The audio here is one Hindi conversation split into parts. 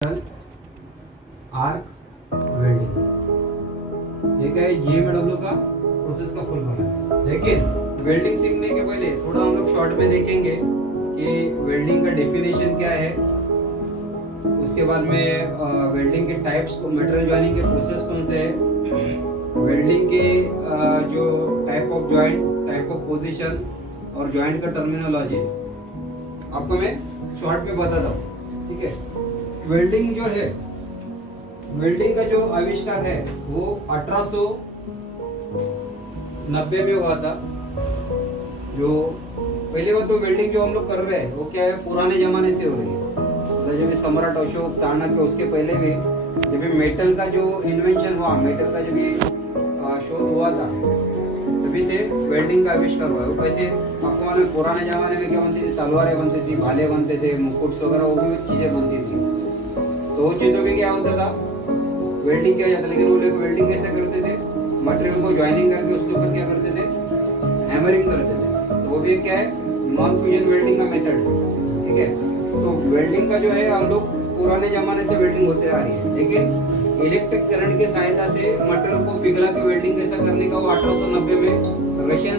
आर्क वेल्डिंग, ये क्या है GMAW का प्रोसेस का फुल फॉर्म है। लेकिन वेल्डिंग सीखने के पहले थोड़ा हम लोग शॉर्ट में देखेंगे कि वेल्डिंग का डेफिनेशन क्या है, उसके बाद में वेल्डिंग के टाइप्स को, मटेरियल जॉइनिंग के प्रोसेस कौन से है, वेल्डिंग के जो type of joint, type of position और जॉइंट का टर्मिनोलॉजी आपको मैं शॉर्ट में बताता हूँ। ठीक है, वेल्डिंग जो है, वेल्डिंग का जो आविष्कार है वो 1890 में हुआ था। जो पहले बात तो वेल्डिंग जो हम लोग कर रहे हैं वो क्या है, पुराने जमाने से हो रही है। मतलब जब सम्राट अशोक, चाणक्य, उसके पहले भी जब मेटल का जो इन्वेंशन हुआ, मेटल का जब शोध हुआ था, तभी से वेल्डिंग का आविष्कार हुआ। वो कैसे आपको मालूम, पुराने जमाने में क्या बनती थी, तलवारें बनती थी, भाले बनते थे, मुकुट्स वगैरह, वो भी चीजें बनती थी। तो वो चीजों में क्या होता था, वेल्डिंग किया जाता। लेकिन वो लोग वेल्डिंग कैसे करते थे, मटेरियल को ज्वाइनिंग करके उसके ऊपर क्या करते थे, हैमरिंग करते थे। तो वो भी क्या है, नॉन फ्यूजन वेल्डिंग का मेथड है। ठीक है, तो वेल्डिंग का जो है हम लोग पुराने जमाने से वेल्डिंग होते आ रही है, लेकिन इलेक्ट्रिक करंट की सहायता से मटेरियल को पिघला के वेल्डिंग कैसा करने का, वो 1890 में रशियन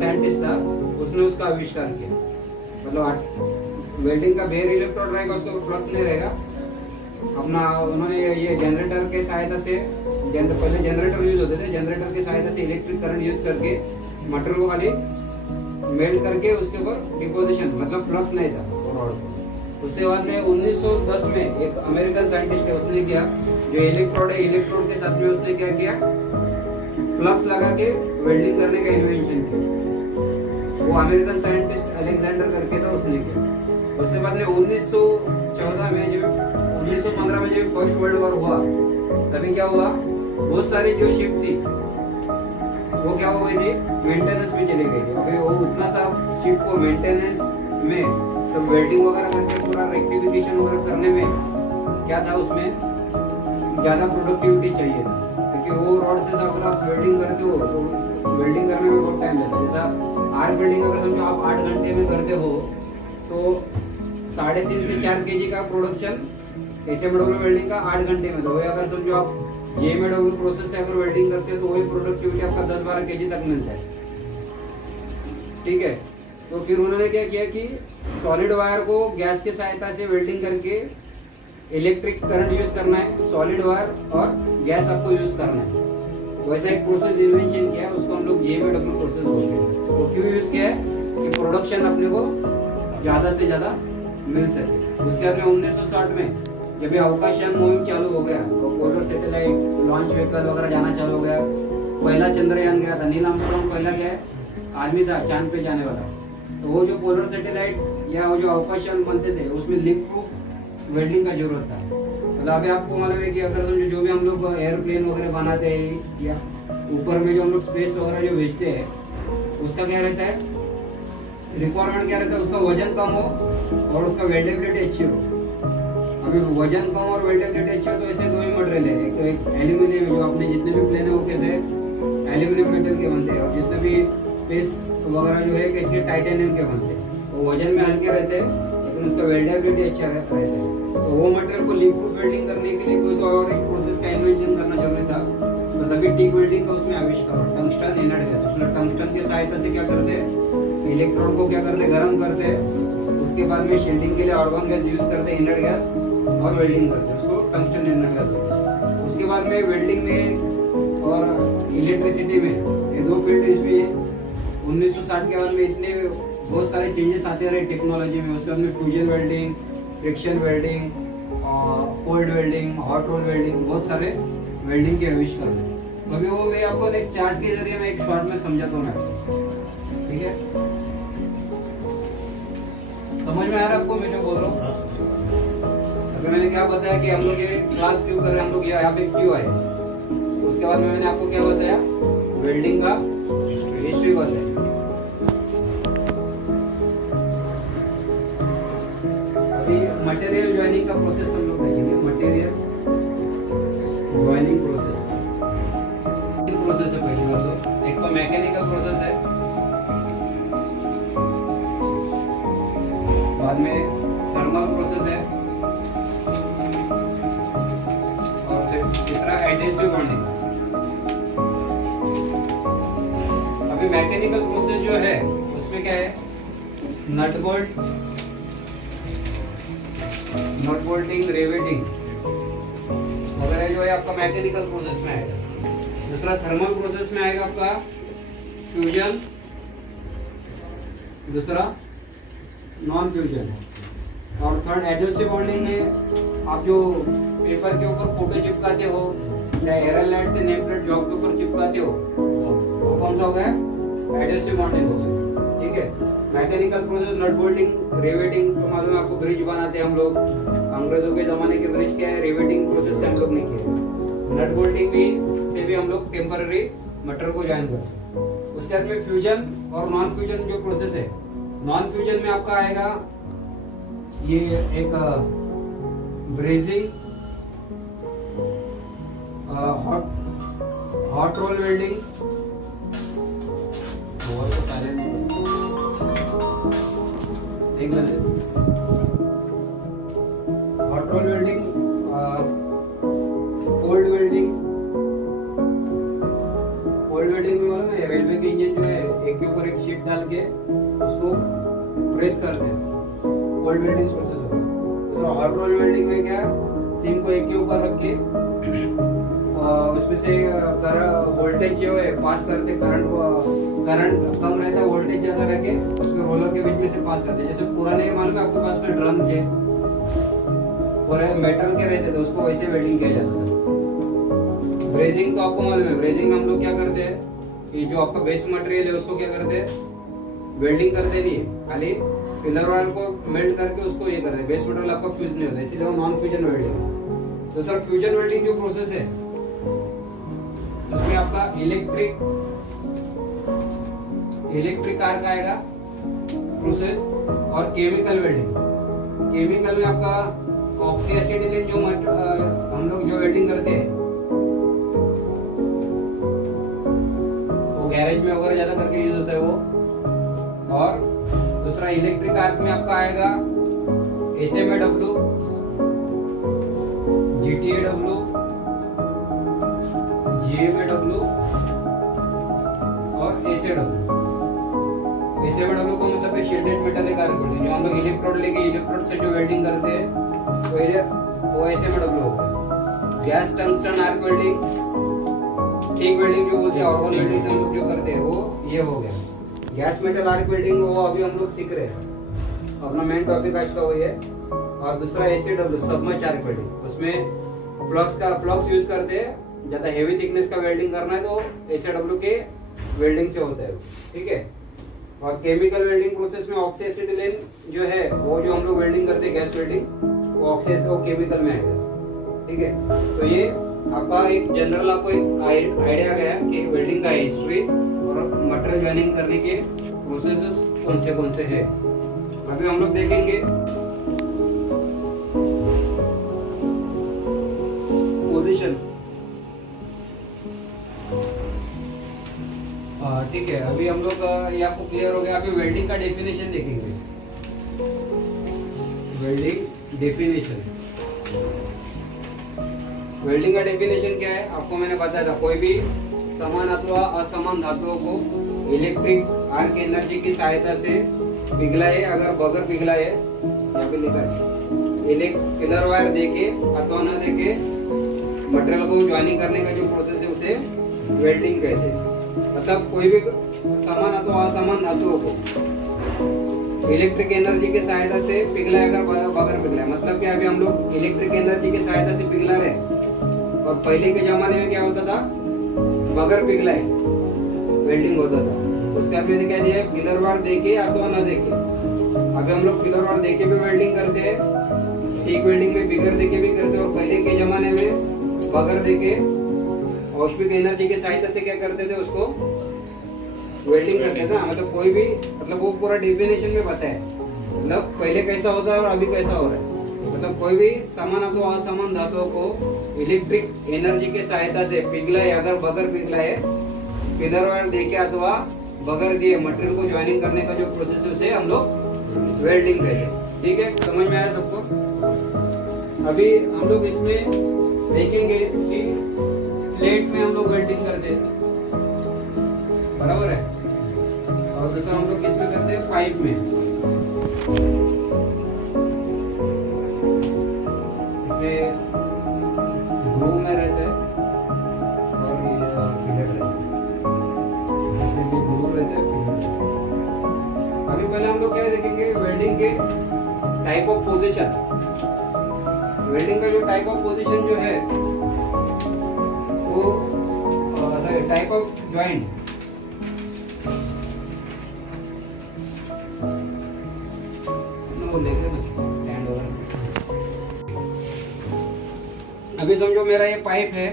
साइंटिस्ट था, उसने उसका आविष्कार किया। मतलब वेल्डिंग का बेयर इलेक्ट्रोड रहेगा, उसका फ्लक्स नहीं रहेगा अपना। उन्होंने ये जनरेटर के सहायता से, पहले जनरेटर यूज होते थे, जनरेटर की सहायता से इलेक्ट्रिक करंट यूज करके मटेरियल को खाली मेल्ट करके उसके ऊपर डिपोजिशन, मतलब फ्लक्स नहीं था रॉड। उसके बाद में 1910 में एक अमेरिकन साइंटिस्ट है, उसने किया, जो इलेक्ट्रोड है, इलेक्ट्रोड के साथ में उसने क्या किया, फ्लक्स लगा के वेल्डिंग करने का इन्वेंशन किया। वो अमेरिकन साइंटिस्ट अलेक्जेंडर करके था, उसने किया। उसके बाद में 1914 में, जब 1915 में जब फर्स्ट वर्ल्ड वॉर हुआ, तभी क्या हुआ, बहुत सारी जो शिप थी वो क्या हो गई थी, मेंटेनेंस में चली गई थी। अभी वो उतना सा शिप को मेंटेनेंस में सब वेल्डिंग वगैरह करके पूरा रेक्टिफिकेशन वगैरह करने में क्या था, उसमें ज्यादा प्रोडक्टिविटी चाहिए था, क्योंकि वो रॉड से अगर आप वेल्डिंग करते हो तो वेल्डिंग करने में बहुत टाइम लगता है। जैसा आर्क वेल्डिंग अगर समझो आप 8 घंटे में करते हो तो 3.5 से 4 kg का प्रोडक्शन SMW वेल्डिंग का 8 घंटे में। तो वही अगर समझो आप GMAW प्रोसेस से अगर वेल्डिंग करते हो तो वही प्रोडक्टिविटी आपका 10-12 kg तक मिलता है। ठीक है, तो फिर उन्होंने क्या किया कि सॉलिड वायर को गैस के सहायता से वेल्डिंग करके इलेक्ट्रिक करंट यूज करना है, सॉलिड वायर और गैस आपको यूज करना है। वैसा एक प्रोसेस इन्वेंशन किया, उसको हम लोग GMAW प्रोसेस बोलते हैं। वो क्यों यूज किया है कि प्रोडक्शन अपने को ज्यादा से ज्यादा मिल सके। उसके बाद में 1960 में जब ये अवकाशयान मुहिम चालू हो गया, तो पोलर सैटेलाइट, लॉन्च व्हीकल वगैरह जाना चालू हो गया। पहला चंद्रयान गया था, नील आर्मस्ट्रांग पहला क्या है, आदमी था चांद पे जाने वाला। तो वो जो पोलर सैटेलाइट या वो जो अवकाशयान बनते थे, उसमें लीक प्रूफ वेल्डिंग का जरूरत था। मतलब अभी आपको मालूम है कि अगर समझो जो भी हम लोग एयरप्लेन वगैरह बनाते हैं या ऊपर में जो हम लोग स्पेस वगैरह जो भेजते हैं, उसका क्या रहता है, रिक्वायरमेंट क्या रहता है, उसका वजन कम हो और उसका वेल्डेबिलिटी अच्छी हो। अभी वजन कम और वेल्डेबिलिटी अच्छी हो तो ऐसे दो ही मटेरियल है, एक तो एक एल्यूमिनियम, जो अपने जितने भी प्लेन है वो कैसे एल्यूमिनियम मेटल के बनते हैं, और जितने भी स्पेस वगैरह जो है इसके टाइटेनियम के बनते हैं। तो वजन में हल्के रहते हैं लेकिन उसका वेल्डेबिलिटी अच्छा रहता है। तो वो मटेरियल को लीक प्रूफ वेल्डिंग करने के लिए कोई तो और एक प्रोसेस का इन्वेंशन करना जरूरी था। तो तभी टिक वेल्डिंग का उसमें आविष्कार हुआ, टंगस्टन इनर्ट गैस। उसमें टंगस्टन की सहायता से क्या करते हैं, इलेक्ट्रोड को क्या करते हैं, गर्म करते हैं। उसके बाद में शील्डिंग के लिए आर्गन गैस यूज करते हैं, इनर्ट गैस, और वेल्डिंग करते हैं, उसको टंगस्टन इनर्ट गैस बोलते हैं। उसके बाद में वेल्डिंग में और इलेक्ट्रिसिटी में ये दो फील्ड, इसमें 1960 के बाद में इतने बहुत सारे चेंजेस आते रहे टेक्नोलॉजी में। उसके बाद में fusion welding, friction welding, cold welding, hot role welding, बहुत सारे वेल्डिंग के आविष्कार हुए। अभी वो मैं आपको एक चार्ट के जरिए मैं एक शॉर्ट में समझाता हूँ आपको। ठीक है, समझ में आ रहा है आपको मैं जो बोल रहा हूँ? अभी मैंने क्या बताया कि हम लोग ये क्लास क्यों कर रहे हैं, हम लोग यहाँ पे क्यों आए। उसके बाद में मैंने आपको क्या बताया, वेल्डिंग का हिस्ट्री बताया। अभी मटेरियल ज्वाइनिंग का प्रोसेस हम लोग देखेंगे। मटेरियल ज्वाइनिंग प्रोसेस है पहले तो एक तो मैकेनिकल प्रोसेस है, बाद में थर्मल प्रोसेस है, अभी मैकेनिकल प्रोसेस जो है उसमें क्या है, नट बोल्टिंग, रिवेटिंग वगैरह जो है आपका मैकेनिकल प्रोसेस में आएगा। दूसरा थर्मल प्रोसेस में आएगा आपका फ्यूजन, दूसरा नॉन फ्यूजन, और थर्ड एडहेसिव बॉन्डिंग में आप जो पेपर के ऊपर फोटो चिपकाते हो या एयरलाइट से नेम प्लेट जॉब के ऊपर चिपकाते हो, वो कौन सा हो गया, एडहेसिव बॉन्डिंग हो गया। ठीक है। मैकेनिकल प्रोसेस नट बोल्टिंग, रिवेटिंग तो मालूम है आपको, ब्रिज बनाते हैं हम लोग, अंग्रेजों के जमाने के ब्रिज क्या है, रिवेटिंग प्रोसेस से हम लोग नहीं किए। नट बोल्टिंग भी से भी हम लोग टेम्पररी मटेरियल को ज्वाइन करते हैं। उसके बाद में फ्यूजन और नॉन फ्यूजन जो प्रोसेस है, नॉन फ्यूजन में आपका आएगा ये एक brazing, hot role welding, hot role welding, cold welding. Cold welding में मालूम है, रेलवे के इंजन जो है एक के ऊपर एक शीट डाल के उसको प्रेस करते हैं, कोल्ड वेल्डिंग प्रोसेस होता है। तो हॉट रोल वेल्डिंग में क्या, सीम को एक के ऊपर रख के उसमें से वोल्टेज जो है पास करते, करंट कम रहता है, वोल्टेज ज्यादा रह के उसमें रोलर के बीच में से पास करते हैं। जैसे पुराने मालूम है आपके पास में ड्रम थे और मेटल के रहते थे, उसको वैसे वेल्डिंग किया जाता था। ब्रेजिंग तो आपको मालूम है, ब्रेजिंग में हम लोग क्या करते हैं, ये जो आपका बेस मटेरियल है उसको क्या करते हैं, वेल्डिंग करते नहीं है, खाली फिलर वायर को मेल्ट करके उसको ये करते हैं, बेस मटेरियल आपका फ्यूज नहीं होता, इसीलिए वो नॉन फ्यूजन वेल्डिंग। तो सर फ्यूजन वेल्डिंग जो प्रोसेस है उसमें आपका इलेक्ट्रिक आर्क आएगा प्रोसेस, और केमिकल वेल्डिंग। केमिकल में आपका ऑक्सी एसिटिलीन जो हम लोग जो वेल्डिंग करते हैं वो गैरेज में वगैरह ज्यादा करके यूज होता है वो। और दूसरा इलेक्ट्रिक आर्क में आपका आएगा SMAW, GTAW, GMAW और SAW। SAW का मतलब है शेडेड मेटालिक आर्क वेल्डिंग, जो हम लोग इलेक्ट्रोड लेके इलेक्ट्रोड से जो वेल्डिंग करते हैं वो SMAW होता है। Gas tungsten arc welding, thick welding जो बोलते हैं, ऑर्गन वेल्डिंग हम लोग जो करते हैं वो ये हो गया। गैस मेटल आर्क वेल्डिंग वो अभी हम लोग सीख रहे हैं, अपना मेन टॉपिक आज का वही है। और दूसरा SAW सबमर्ज आर्क वेल्डिंग, उसमें फ्लक्स यूज करते हैं, ज्यादा हेवी थिकनेस का वेल्डिंग करना है तो SAW के वेल्डिंग से होता है। ठीक है। और केमिकल वेल्डिंग प्रोसेस में ऑक्सी एसिटिलीन जो है वो जो हम लोग वेल्डिंग करते हैं गैस वेल्डिंग, वो केमिकल में आएगा। ठीक है। तो ये आपका एक जनरल आपको एक आइडिया गया कि वेल्डिंग का हिस्ट्री और मटेरियल ज्वाइनिंग करने के प्रोसेसेस कौन से है। अभी हम लोग देखेंगे पोजीशन। ठीक है, अभी हम लोग ये आपको क्लियर हो गया। अभी वेल्डिंग का डेफिनेशन देखेंगे। वेल्डिंग डेफिनेशन, वेल्डिंग का डेफिनेशन क्या है आपको मैंने बताया था, कोई भी समान अथवा असमान धातुओं को इलेक्ट्रिक आर्क एनर्जी की सहायता से पिघलाए, अगर बगैर पिघलाए, यहाँ पे लिखा है फिलर वायर देके अथवा न देके मटेरियल को ज्वाइनिंग करने का जो प्रोसेस है उसे वेल्डिंग कहते हैं। मतलब कोई भी समान अथवा असमान धातुओं को इलेक्ट्रिक एनर्जी की सहायता से पिघलाए, अगर बगैर पिघलाए, मतलब कि अभी हम लोग इलेक्ट्रिक एनर्जी की सहायता से पिघला रहे, और पहले के जमाने में क्या होता था, बगैर पिघलाए वेल्डिंग होता था। उसके बाद में क्या दिया, फिलर वायर देके अथवा न देके। अभी हम लोग फिलर वायर देके भी वेल्डिंग करते हैं, ठीक वेल्डिंग में बिगर देके भी करते हैं, और पहले के जमाने में बगैर देके औष्णिक एनर्जी की सहायता से क्या करते थे, उसको वेल्डिंग करते थे। मतलब कोई भी, मतलब वो पूरा डेफिनेशन में बताया, मतलब पहले कैसा होता है और अभी कैसा हो रहा है। मतलब कोई भी समान अथवा असमान धातुओं को इलेक्ट्रिक एनर्जी की सहायता से पिघलाए, अगर बगैर पिघलाए, फिलर वायर देके अथवा बगैर दिए मटेरियल को ज्वाइनिंग करने का जो प्रोसेस है उसे हम लोग वेल्डिंग कहते हैं। ठीक है, समझ में आया सबको? अभी हम लोग इसमें देखेंगे कि प्लेट में हम लोग वेल्डिंग करते हैं, बराबर है। पाइप में, इसमें ग्रूव में रहता है और ये फिलेट रहता है, इसमें भी ग्रूव रहता है, फिलेट रहता है। अभी पहले हम लोग क्या देखेंगे, वेल्डिंग के टाइप ऑफ पोजीशन। वेल्डिंग का जो टाइप ऑफ पोजीशन जो है वो टाइप ऑफ ज्वाइंट, अभी समझो मेरा ये पाइप है,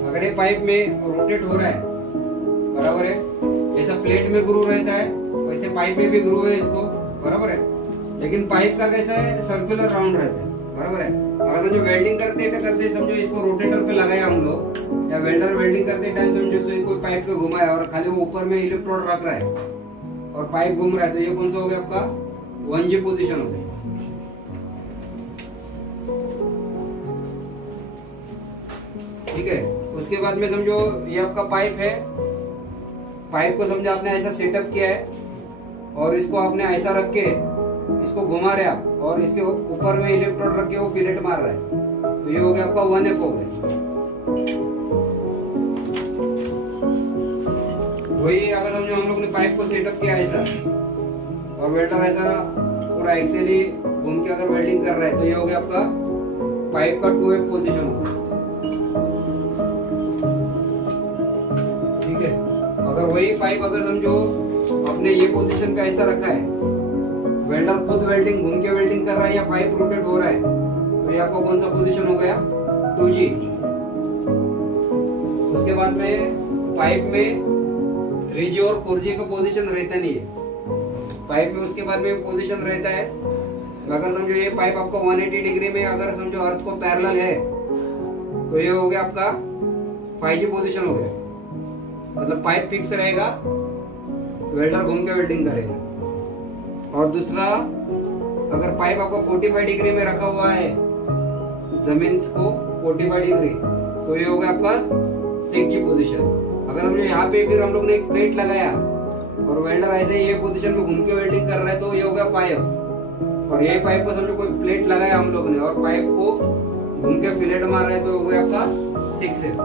अगर ये पाइप में रोटेट हो रहा है, बराबर है, जैसा प्लेट में ग्रूव रहता है वैसे पाइप में भी ग्रूव है इसको, बराबर है, लेकिन पाइप का कैसा है, सर्कुलर राउंड रहता है, बराबर है। अगर जो वेल्डिंग करते समझो इसको रोटेटर पे लगाया हम लोग, या वेल्डर वेल्डिंग करते टाइम समझो इसको पाइप को घुमाया और खाली वो ऊपर में इलेक्ट्रोड रख रहा है और पाइप घूम रहा है, तो ये कौन सा हो गया आपका 1G पोजीशन हो गया। ठीक है, उसके बाद में समझो ये आपका पाइप है, पाइप को समझो आपने ऐसा सेटअप किया है और इसको आपने ऐसा रख के इसको घुमा रहे आप और इसके ऊपर में इलेक्ट्रोड रख के वो फिलेट मार रहा है, तो ये हो गया आपका 1F हो गया। वही अगर समझो हम लोग ने पाइप को सेटअप किया ऐसा और वेल्डर ऐसा पूरा एक्सेली घूम के अगर वेल्डिंग कर रहा है, तो ये हो गया आपका पाइप का 2F पोजीशन हो गया। ठीक है, अगर वही पाइप अगर समझो आपने ये पोजीशन पे ऐसा रखा है, वेल्डर खुद वेल्डिंग घूम के वेल्डिंग कर रहा है या पाइप रोटेट हो रहा है, तो ये आपको कौन सा पोजीशन हो गया 2G। उसके बाद में पाइप में 3G और 4G का पोजीशन रहता नहीं है पाइप में, उसके बाद में पोजीशन रहता है, अगर समझो ये पाइप आपको 180 डिग्री में अगर समझो अर्थ को पैरेलल है, तो ये हो गया आपका 5G पोजीशन हो गया, मतलब पाइप फिक्स रहेगा, वेल्डर घूम के वेल्डिंग करेगा। और दूसरा, अगर पाइप आपको 45 डिग्री में रखा हुआ है, जमीन को 45 डिग्री, तो ये हो गया आपका 6G पोजीशन। अगर हम यहाँ पे फिर हम लोग ने एक प्लेट लगाया और वेल्डर ऐसे ये पोजीशन में घूम के वेल्डिंग कर रहा है, तो ये हो गया 5F। और ये पाइप को समझो कोई प्लेट लगाया हम लोग ने और पाइप को घूम के फिलेट मार रहा है, तो हो गया आपका 6F।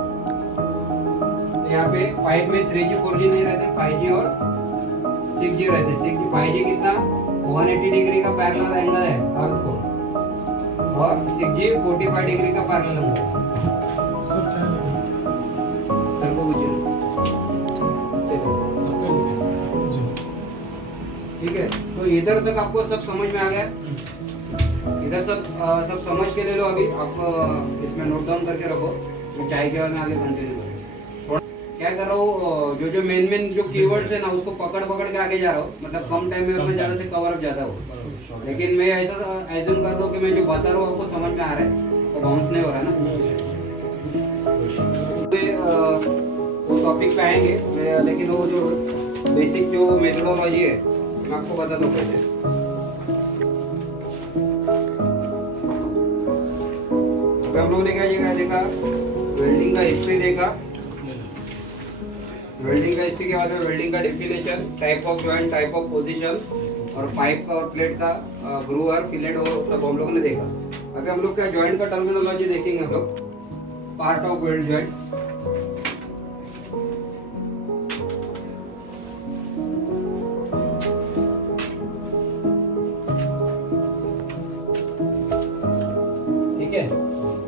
तो यहाँ पे पाइप में 3G 4G नहीं रहते, 5G और 6G रहते। 6G 5G कितना 180 डिग्री का पैरेलल एंगल है अर्थ को, और 6G 45 डिग्री का पैरेलल एंगल है। सर को पूछिए। ठीक है, तो इधर तक आपको सब समझ में आ गया, इधर सब समझ के ले लो। अभी आप इसमें नोट डाउन करके रखो, मैं चाय के बाद में आगे कंटिन्यू करूँ। क्या कर रहा हूँ, जो मेन जो कीवर्ड्स है ना उसको पकड़ के आगे जा रहा हूँ, मतलब कम टाइम में मैं ज्यादा से कवर अप ज्यादा हो, लेकिन मैं ऐसा एज्यूम कर रहा हूँ कि मैं जो बता रहा हूँ आपको समझ में आ रहा है, तो बाउंस नहीं हो रहा है ना। वो टॉपिक पे आएंगे, लेकिन वो जो बेसिक जो मेथोडोलॉजी है मैं आपको बता दूं पहले। तो हम लोगों ने क्या देखा, वेल्डिंग का हिस्ट्री देखा, वेल्डिंग का हिस्ट्री के बाद में वेल्डिंग का definition, type of joint, type of position, और पाइप का और प्लेट का ग्रूव और फिलेट, वो सब हम लोगों ने देखा। अभी हम लोग क्या जॉइंट का टर्मिनोलॉजी देखेंगे हम लोग, part of weld joint.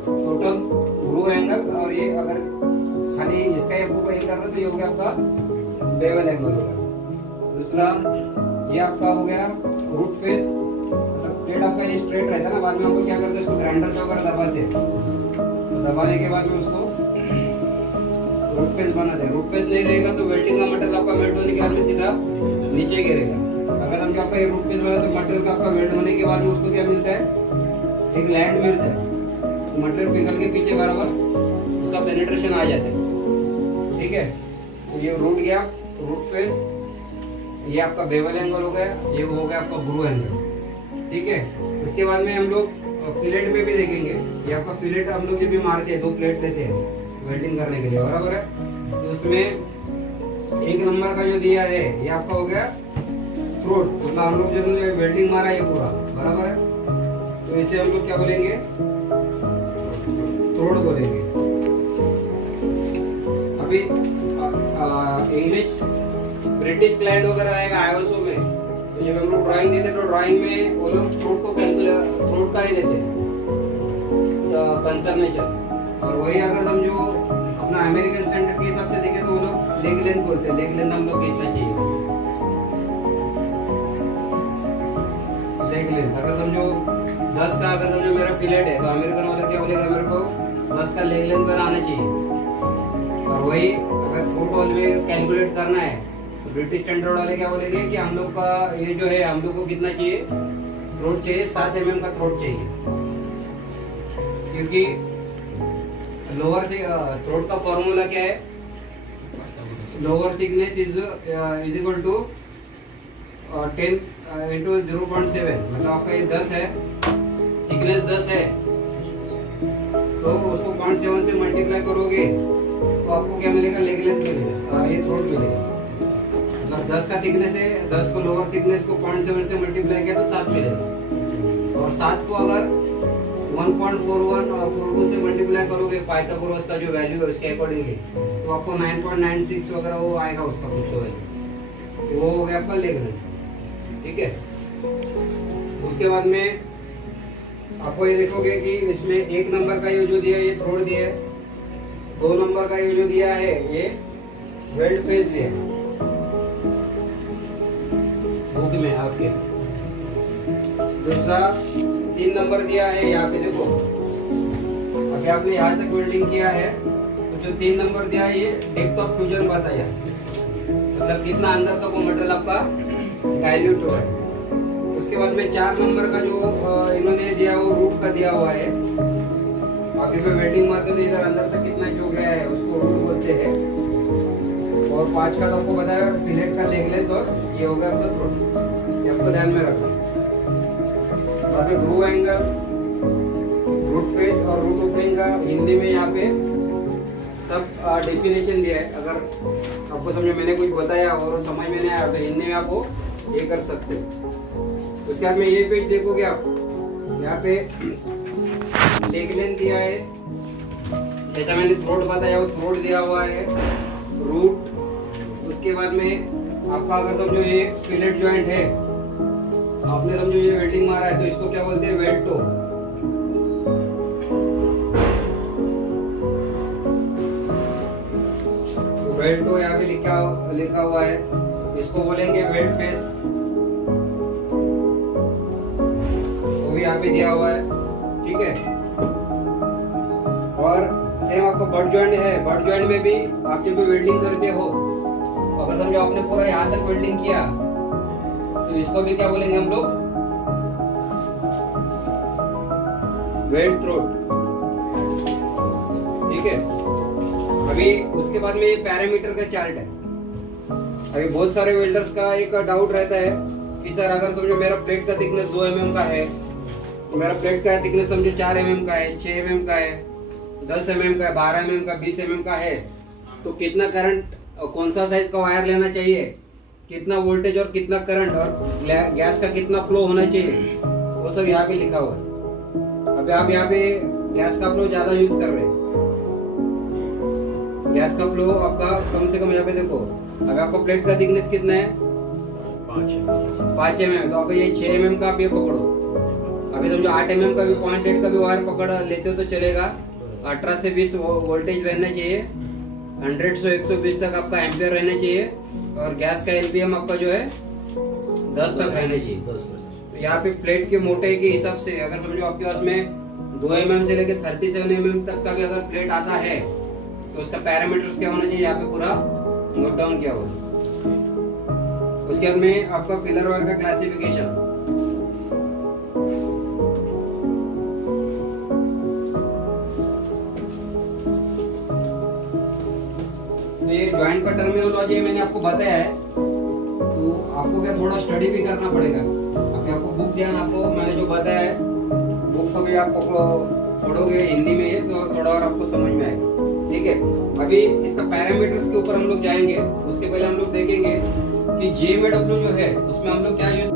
Total groove angle, और ये अगर खाली इसका ही आपको कहीं करना तो ये हो गया आपका बेवल एंगल होगा। दूसरा ये आपका हो गया रूट फेस, मतलब प्लेट आपका ये स्ट्रेट रहता है ना, बाद में हम लोग क्या करते हैं इसको ग्राइंडर से वगैरह दबाते हैं, तो दबाने के बाद में उसको रूट फेस बनाते हैं। रूट फेस नहीं रहेगा तो वेल्डिंग का मटेरियल आपका मेल्ट होने के बाद में सीधा नीचे गिरेगा। अगर समझो आपका ये रूट फेस बना तो मटेरियल का आपका मेल्ट होने के बाद में उसको क्या मिलता है, एक लैंड मिलता है, मटेरियल पिघल के पीछे बराबर उसका पेनिट्रेशन आ जाता है। ठीक है, तो ये रूट गया, रूट फेस, ये आपका बेवल एंगल हो गया, ये हो गया आपका ग्रूव एंगल। ठीक है, उसके बाद में हम लोग फिलेट में भी देखेंगे, ये आपका फिलेट हम लोग जब भी मारते हैं 2 प्लेट लेते हैं वेल्डिंग करने के लिए, बराबर है। तो उसमें 1 नंबर का जो दिया है ये आपका हो गया थ्रोट, मतलब हम लोग जब वेल्डिंग मारा है पूरा, बराबर है। तो इसे हम लोग क्या बोलेंगे, थ्रोट बोलेंगे। अभी इंग्लिश ब्रिटिश क्लाइंट वगैरह आएगा आईएसओ में, तो जब हम लोग ड्राइंग देते तो ड्राइंग में वो लोग थ्रोट को थ्रोट का ही देते कंसर्नेशन। और वही अगर समझो अपना अमेरिकन स्टैंडर्ड के हिसाब से देखें तो वो लोग लेग लेंथ बोलते हैं, लेग लेंथ हम लोग कितना चाहिए, लेग लेंथ। अगर समझो 10 का अगर समझो मेरा फिलेट है तो अमेरिकन वाला क्या बोलेगा, मेरे को 10 का लेग लेंथ बनाना चाहिए। और वही अगर थ्रोट वाले में कैलकुलेट करना है तो ब्रिटिश स्टैंडर्ड वाले क्या बोलेंगे कि हम लोग का ये जो है हम लोग को कितना चाहिए, थ्रोट चाहिए 7 mm का थ्रोट चाहिए, क्योंकि लोअर थ्रोट का फॉर्मूला क्या है, lower thickness is equal to 10 into 0.7, मतलब आपका ये 10 है, थिकनेस 10 है, तो उसको 0.7 से मल्टीप्लाई करोगे तो आपको क्या मिलेगा, लेग लेंथ मिलेगा, ये थ्रोट मिलेगा। मतलब 10 का थिकनेस है, 10 को लोअर थिकनेस को 0.7 से मल्टीप्लाई किया तो 7 मिलेगा। और 7 को अगर 1.41 और 42 से मल्टीप्लाई करोगे पाइथागोरस का जो वैल्यू है उसके अकॉर्डिंगली, तो आपको 9.96 वगैरह वो आएगा उसका कुछ वैल्यू, वो हो गया आपका लेग लेंथ। ठीक है। उसके बाद में आपको ये देखोगे कि इसमें 1 नंबर का ये जो दिया है ये थ्रोट दिया है, 2 नंबर का ये जो दिया है ये वेल्ड फेस दिया है बुक में आपके। दूसरा 3 नंबर दिया है यहाँ पे देखो, अगर आपने यहाँ तक वेल्डिंग किया है तो जो 3 नंबर दिया है ये डेप्थ ऑफ फ्यूजन बताया, मतलब कितना अंदर तक वो मटेरियल आपका डाइल्यूट हुआ है। उसके बाद में 4 नंबर का जो इन्होंने दिया वो रूट का दिया हुआ है, आगे पे वेल्डिंग मारते तो इधर अंदर तक कितना जो गया है उसको रूट बोलते हैं। और 5 का तो आपको बताया फिलेट का लेग लेंथ, और ये होगा आपका थ्रोट, ये आपको ध्यान में रखना। बाद में ग्रूव एंगल, रूट फेस और रूट ओपनिंग का हिंदी में यहाँ पे सब डेफिनेशन दिया है। अगर आपको समझो मैंने कुछ बताया और समझ में नहीं आया तो हिंदी में आपको ये कर सकते हो। उसके बाद में ये पेज देखोगे आप, यहाँ पे लेग लेंथ दिया है, जैसा मैंने थ्रोट बताया वो थ्रोट दिया हुआ है, रूट। उसके बाद में आपका अगर समझो ये फिलेट जॉइंट है, आपने समझो ये वेल्डिंग मारा है तो इसको क्या बोलते हैं, वेल्ड टो। वेल्ड टो यहाँ पे लिखा हुआ है, इसको बोलेंगे वेल्ड फेस, वो भी यहाँ पे दिया हुआ है। ठीक है। और सेम आपका बट जॉइंट है, बट जॉइंट में भी आप जब भी वेल्डिंग करते हो, अगर समझो आपने पूरा यहाँ तक वेल्डिंग किया तो इसको भी क्या बोलेंगे हम लोग, वेल्ड थ्रोट। ठीक है। अभी उसके बाद में ये पैरामीटर का चार्ट है। अभी बहुत सारे वेल्डर्स का एक डाउट रहता है कि सर अगर समझो मेरा प्लेट का थिकनेस 2 mm का है, मेरा प्लेट का थिकनेस समझो 4 mm का है, 6 mm का है, 10 mm का है, 12 mm का, 20 mm का है, तो कितना करंट, कौन सा साइज का वायर लेना चाहिए, कितना वोल्टेज और कितना करंट और गैस का कितना फ्लो होना चाहिए, वो सब यहाँ पे लिखा हुआ है। अभी आप यहाँ पे गैस का फ्लो ज्यादा यूज कर रहे हैं, गैस का फ्लो आपका कम से कम यहाँ पे देखो, अभी आपका प्लेट का थिकनेस कितना है, 5 mm, तो आप ये 6 mm का आप ये पकड़ो। अभी समझो 8 mm का भी 0.8 का भी वायर पकड़ लेते हो तो चलेगा, 18 से 20 वोल्टेज रहना चाहिए, 100 से 120 तक आपका एम्पियर रहना चाहिए, और गैस का एलपीएम आपका जो है 10 तक रहना चाहिए। तो यहाँ पे प्लेट के मोटाई के हिसाब से अगर समझो आपके पास में 2 mm से लेकर 37 mm तक का भी अगर प्लेट आता है तो उसका पैरामीटर्स क्या होना चाहिए, यहाँ पे पूरा नोट डाउन किया हुआ। उसके बाद में आपका फिलर वायर का क्लासिफिकेशन, ये जॉइंट का टर्मिनोलॉजी मैंने आपको बताया है, तो आपको क्या थोड़ा स्टडी भी करना पड़ेगा। अभी आपको बुक ध्यान, आपको मैंने जो बताया है बुक उसको भी आप पढ़ोगे हिंदी में ये तो थोड़ा और आपको समझ में आएगा। ठीक है, अभी इसका पैरामीटर्स के ऊपर हम लोग जाएंगे। उसके पहले हम लोग देखेंगे कि JMW जो है उसमें हम लोग क्या यूज